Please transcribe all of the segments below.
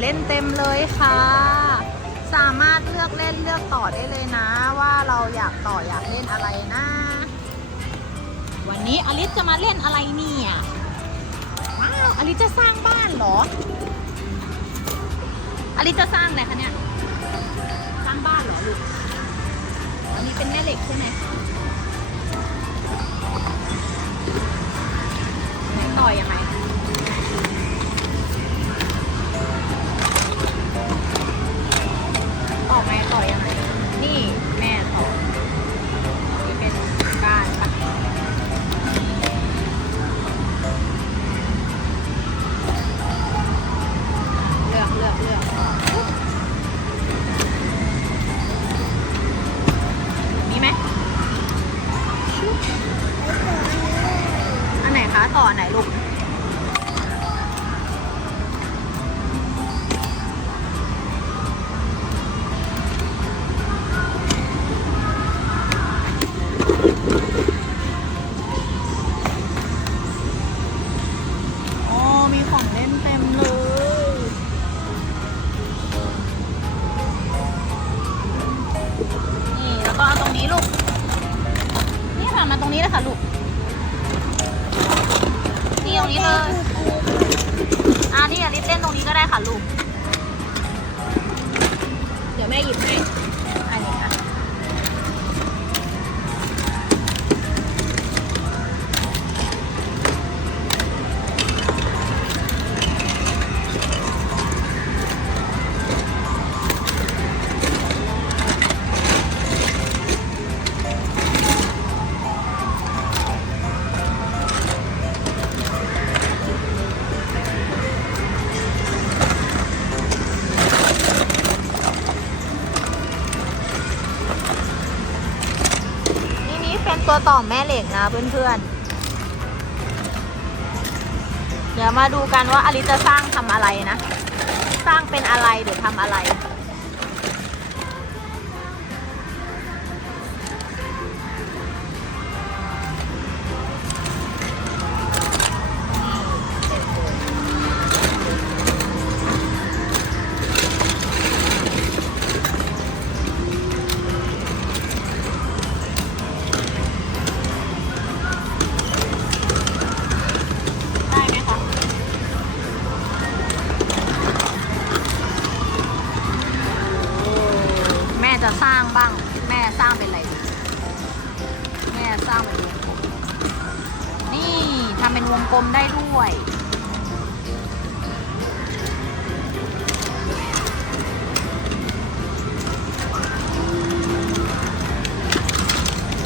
เล่นเต็มเลยค่ะ สามารถเลือกเล่นเลือกต่อได้เลยนะ ว่าเราอยากต่ออยากเล่นอะไรนะ วันนี้อลิสจะมาเล่นอะไรเนี่ยว้าวอลิสจะสร้างบ้านเหรออลิสจะสร้างอะไรคะเนี่ยสร้างบ้านเหรอลูกอันนี้เป็นแม่เหล็กใช่ไหม ตรงนี้เลย อ่านี่อลิสเล่นตรงนี้ก็ได้ค่ะลูก เดี๋ยวแม่หยิบให้ ต่อแม่เหล็กนะเพื่อนๆ เดี๋ยวมาดูกันว่าอลิจะสร้างทำอะไรนะ สร้างเป็นอะไรหรือทำอะไร แม่สร้างเป็นวงกลมนี่ทำเป็นวงกลมได้ด้วย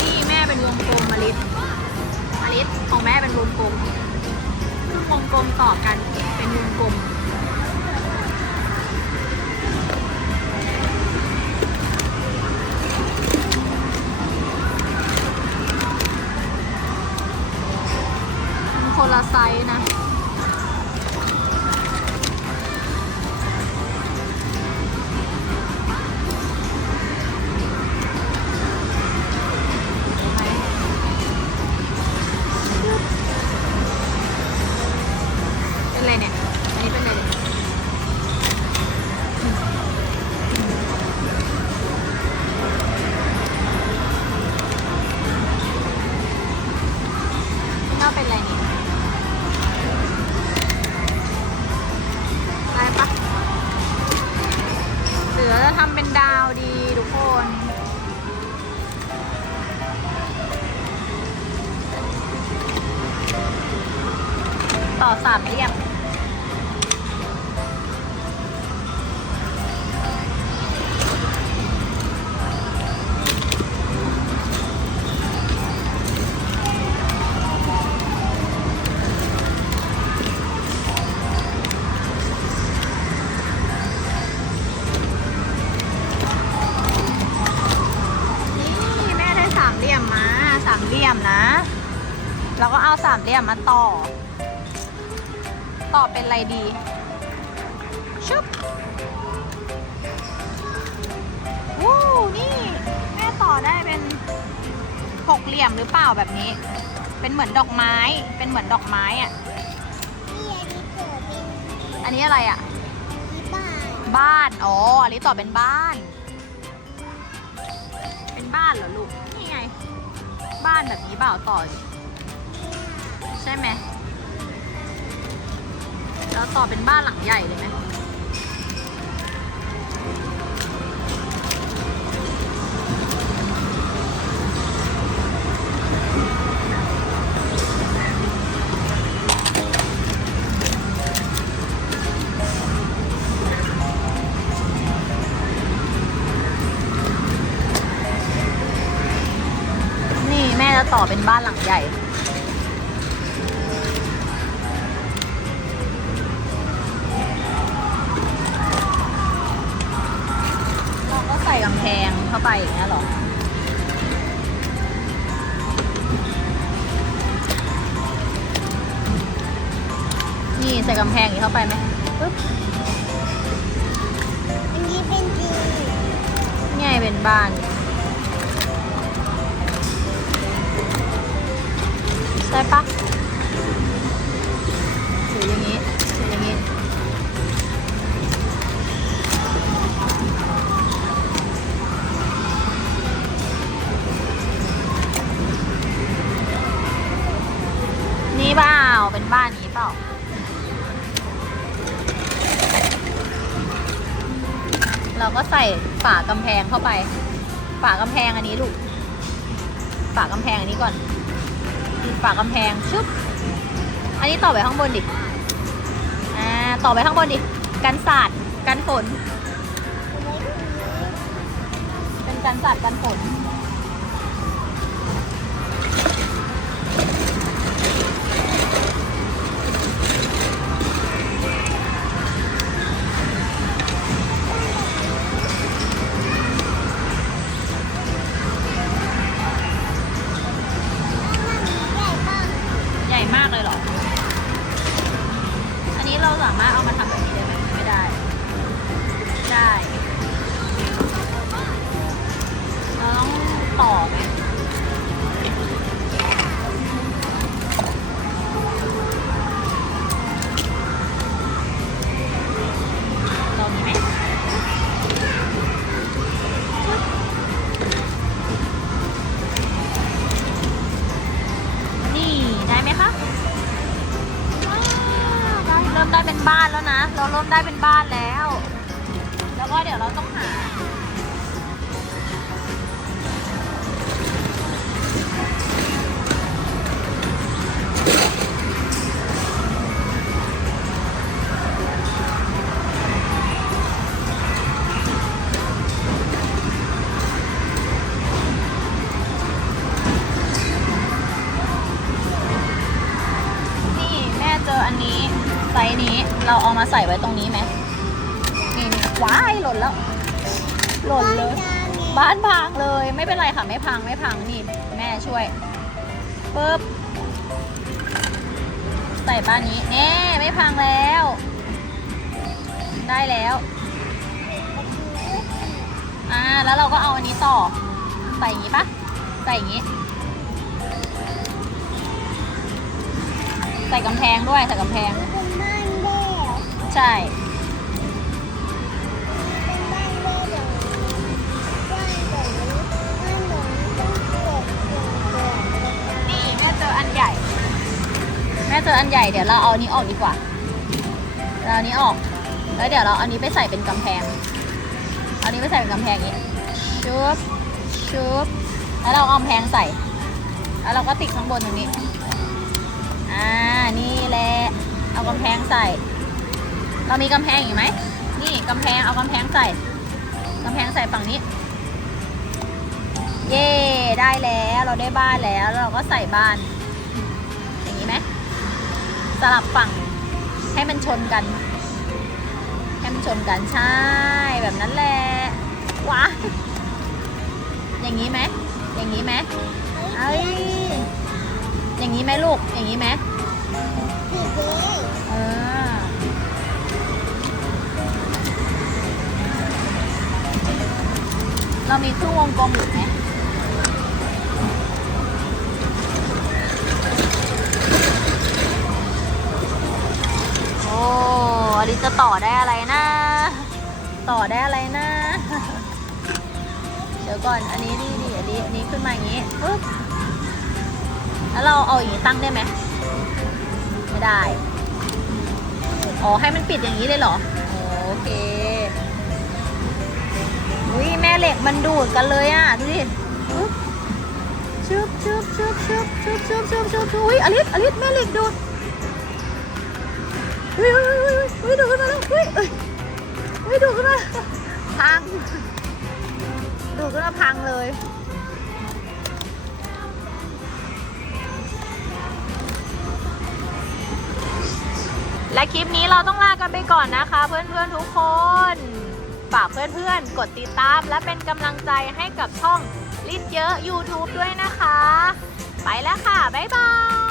นี่แม่เป็นวงกลมมาลิสมาลิสของแม่เป็นวงกลมวงกลมต่อกันเป็นวงกลม เอาสามเหลี่ยมมาต่อ ต่อเป็นอะไรดี ชุบวู้นี่แม่ต่อได้เป็นหกเหลี่ยมหรือเปล่าแบบนี้ เป็นเหมือนดอกไม้ เป็นเหมือนดอกไม้อะนี่อันนี้เกิดเป็นอันนี้อะไรอะที่บ้านบ้าน อ๋อ อันนี้ต่อเป็นบ้าน เป็นบ้านเหรอลูก นี่ไง บ้านแบบนี้เปล่าต่อดิ ใช่ไหมแล้วต่อเป็นบ้านหลังใหญ่เลยไหม ไปอย่างเงี้ยเหรอนี่ใส่กำแพงอย่างนี้เข้าไปไหมปึ๊บอันนี้เป็นจีนี่ไงเป็นบ้าน เราก็ใส่ฝากำแพงเข้าไป ฝากำแพงอันนี้ลูก ฝากำแพงอันนี้ก่อน ฝากำแพงชึบ อันนี้ต่อไปข้างบนดิ อ่า ต่อไปข้างบนดิ กันสาดกันฝน เป็นกันสาดกันฝน มากเลยเหรอ อันนี้เราสามารถเอามาทำแบบนี้ได้ไหมไม่ได้ ได้ เราต้องต่อไหม ได้เป็นบ้านแล้ นี่นี่ว้ายหล่นแล้ว หล่นเลย บ้านพังเลยไม่เป็นไรค่ะไม่พังไม่พังนี่แม่ช่วยปึ๊บใส่บ้านนี้เอ๊ะไม่พังแล้ว ได้แล้วอ่าแล้วเราก็เอาอันนี้ต่อ ใส่อย่างนี้ปะใส่อย่างนี้ ใส่กำแพงด้วยใส่กำแพงใช่ เจออันใหญ่เดี๋ยวเราเอาอันนี้ออกดีกว่าเราอันนี้ออก แล้วเดี๋ยวเราเอันนี้ไปใส่เป็นกำแพงเอาอันนี้ไปใส่เป็นกำแพงอย่างนี้ชุบชุบแล้วเราเอากำแพงใส่ แล้วเราก็ติดข้างบนตรงนี้ อ่า นี่แหละ เอากำแพงใส่ เรามีกำแพงอยู่ไหม นี่กำแพง เอากำแพงใส่กำแพงใส่ฝั่งนี้ เย่ได้แล้ว เราได้บ้านแล้วแล้วเราก็ใส่บ้าน สลับฝั่งให้มันชนกัน ให้มันชนกันใช่แบบนั้นแหละว้าอย่างนี้ไหมอย่างนี้ไหมเอ้ยอย่างนี้ไหมลูกอย่างนี้ไหมสีเด้งเออเรามีครึ่งวงกลมอยู่ไหม ต่อได้อะไรนะ ต่อได้อะไรนะ เดี๋ยวก่อนอันนี้นี่นี่อันนี้อันนี้ขึ้นมาอย่างนี้ปึ๊บแล้วเราเอาอย่างนี้ตั้งได้ไหมไม่ได้ อ๋อให้มันปิดอย่างนี้เลยเหรอ โอเคอุ้ยแม่เหล็กมันดูดกันเลยอะดูดิปึ๊บชึบชึบชึบชึบชึบชึบชึบชึบชึบอุ้ยอลิสอลิสแม่เหล็กดูด เฮ้ยเฮ้ยเฮ้ยดูขึ้นมาแล้วเฮ้ยเฮ้ยดูขึ้นมาพังดูขึ้นมาพังเลย และคลิปนี้เราต้องลากันไปก่อนนะคะ เพื่อนๆทุกคนฝากเพื่อนๆ กดติดตาม และเป็นกำลังใจให้กับช่องลิศเยอะ YouTube ด้วยนะคะ ไปแล้วค่ะ บ๊ายบาย